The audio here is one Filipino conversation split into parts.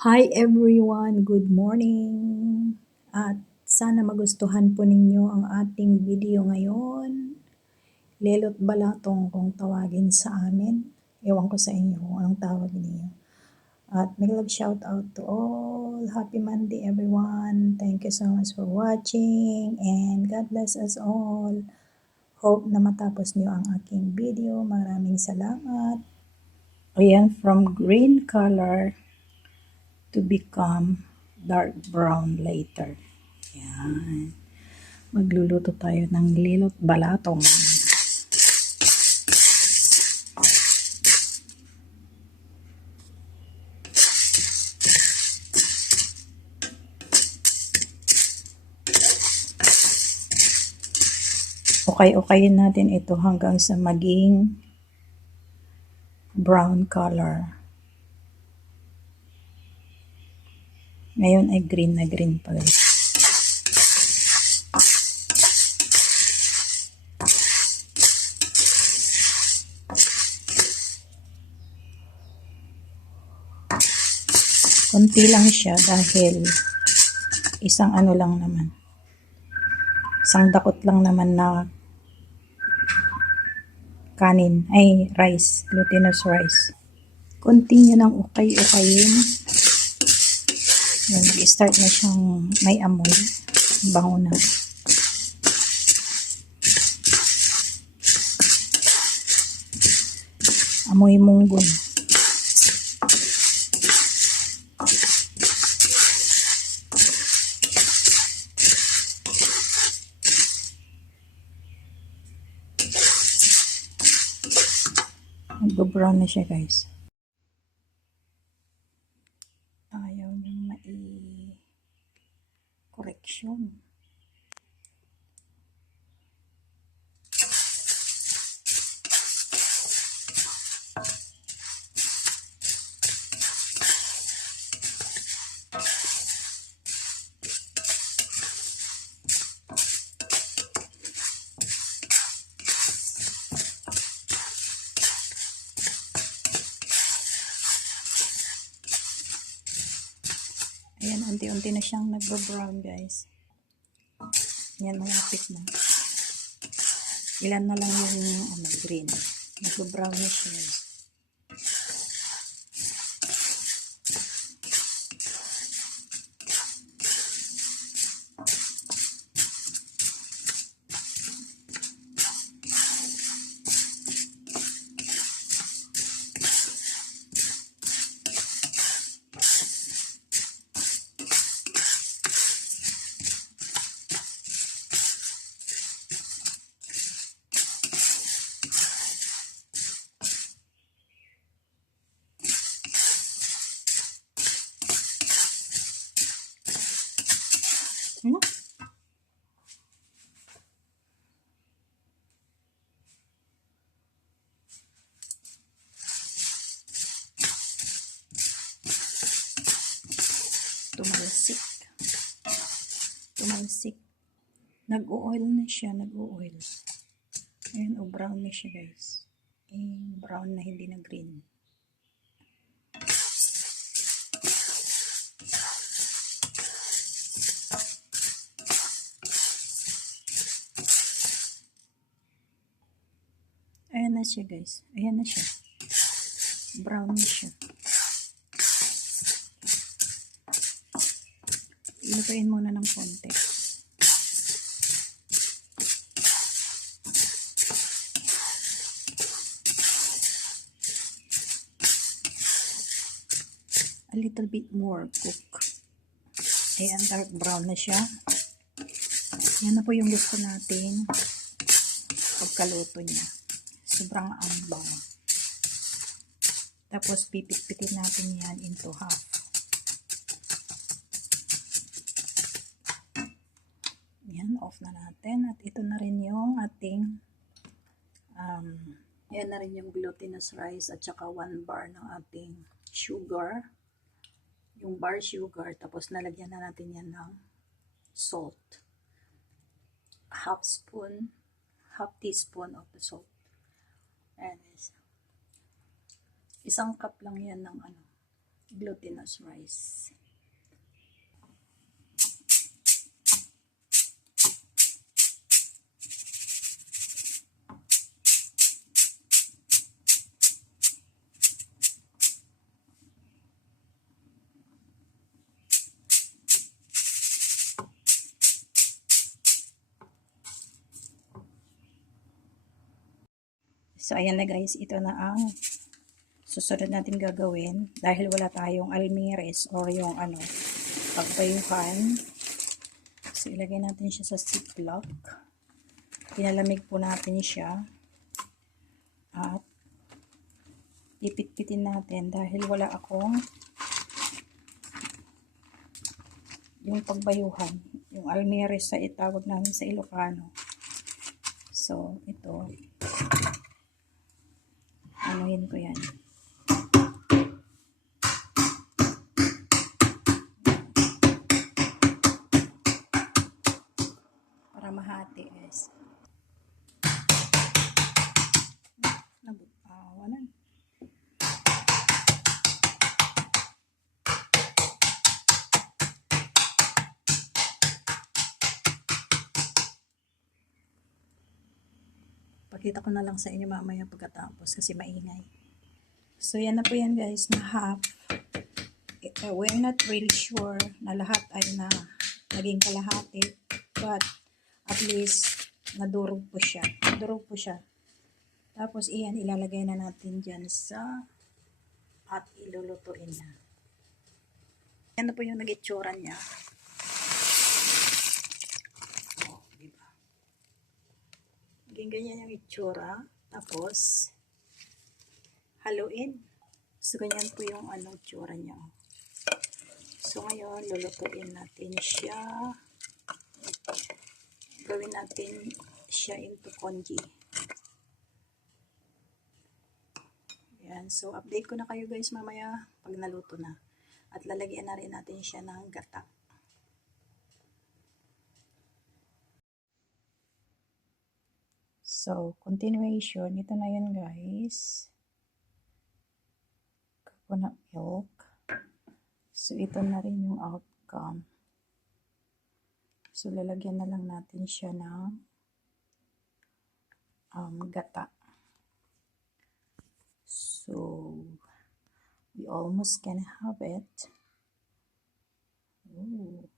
Hi everyone, good morning. At sana magustuhan po ninyo ang ating video ngayon. Lelot balatong kung tawagin sa amin. Ewan ko sa inyo kung anong tawag niyo. At may love shout out to all. Happy Monday everyone. Thank you so much for watching and God bless us all. Hope na matapos niyo ang aking video. Maraming salamat. Ayan, from green color to become dark brown later. Yan. Magluluto tayo ng lilot balatong. Okay-okayin natin ito hanggang sa maging brown color. Ngayon ay green na green pa guys. Kunti lang siya dahil isang ano lang naman. Isang dakot lang naman na kanin, ay rice, glutinous rice. Kunti nyo nang ukay-ukayin. Nag-start na siyang may amoy. Bango na. Amoy munggon. Nag-brown na siya guys. Ayaw niyang mai-correction. Ayan, unti-unti na siyang nag-brown guys. Yan, malapit na. Ilan na lang yung green. Nag-brown na siya. Ano? Tumalsik. Nag-o-oil na siya, nag-o-oil. Ayan, brown na siya guys. Brown na, hindi na green. Ayan na siya guys. Ayan na siya. Brown na siya. Ilutuin muna ng konti. A little bit more cook. Ayan, dark brown na siya. Yan na po yung gusto natin pagkaluto niya. Sobrang ambaw. Tapos pipit-pitin natin yan into half. Yan, off na natin. At ito na rin yung ating yan na rin yung glutinous rice at saka 1 bar ng ating sugar. Yung bar sugar. Tapos nalagyan na natin yan ng salt. Half teaspoon of the salt. And isang cup lang yan ng glutinous rice. So, ayan na guys, ito na ang susunod natin gagawin. Dahil wala tayong almires or yung pagpayuhan. So, ilagay natin siya sa ziplock. Pinalamig po natin siya. At ipit-pitin natin dahil wala akong yung pagbayuhan. Yung almires sa itawag namin sa Ilocano. So, ito. Anuhin ko yan. Para mahati guys. Nabutawan. Pakita ko na lang sa inyo mamaya pagkatapos kasi maingay. So, yan na po yan guys, na half. We're not really sure na lahat ay na naging kalahati. But, at least, nadurog po siya. Nadurog po siya. Tapos, iyan, ilalagay na natin dyan sa at ilulutuin na. Yan na po yung nag-itsura niya. Ganyan yung itsura. Tapos, haluin. So, ganyan po yung itsura niya. So, ngayon, lulutuin natin siya. Gawin natin siya into congee. Yan. So, update ko na kayo guys mamaya pag naluto na. At lalagyan na rin natin siya ng gata. So, continuation. Ito na yun guys. Coconut milk. So, ito na rin yung outcome. So, lalagyan na lang natin siya ng gata. So, we almost can have it. Ooh.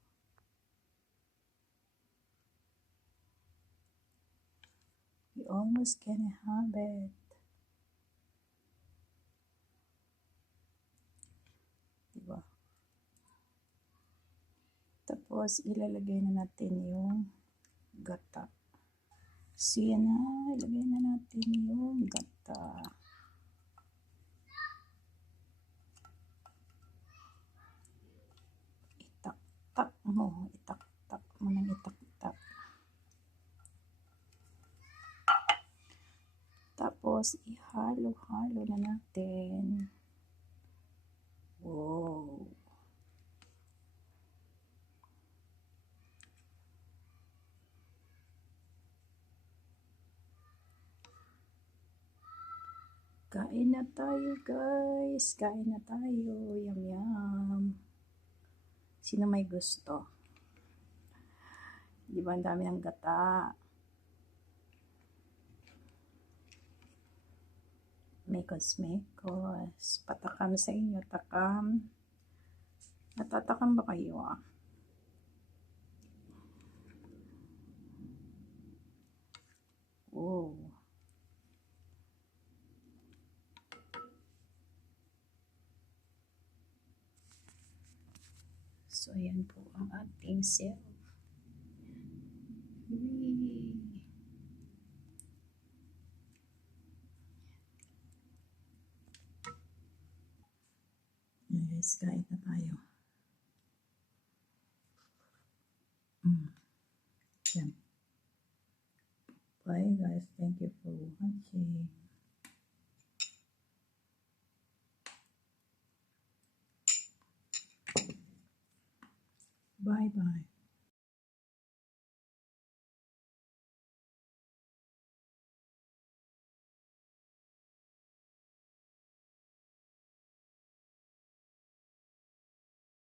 We almost can have it. Diba? Tapos, ilalagay na natin yung gata. So, yan na. Ilagay na natin yung gata. Itak-tak mo. Itak-tak mo ng itak-tak. Tapos, ihalo-halo na natin. Wow! Kain na tayo guys. Kain na tayo. Yum yum. Sino may gusto? Di ba ang dami ng gata? Mekos. Patakam sa inyo. Takam. Natatakam ba kayo ah? Oh. So, ayan po ang ating self. Guys, kain na tayo. Yan. Bye guys. Thank you for watching. Bye-bye.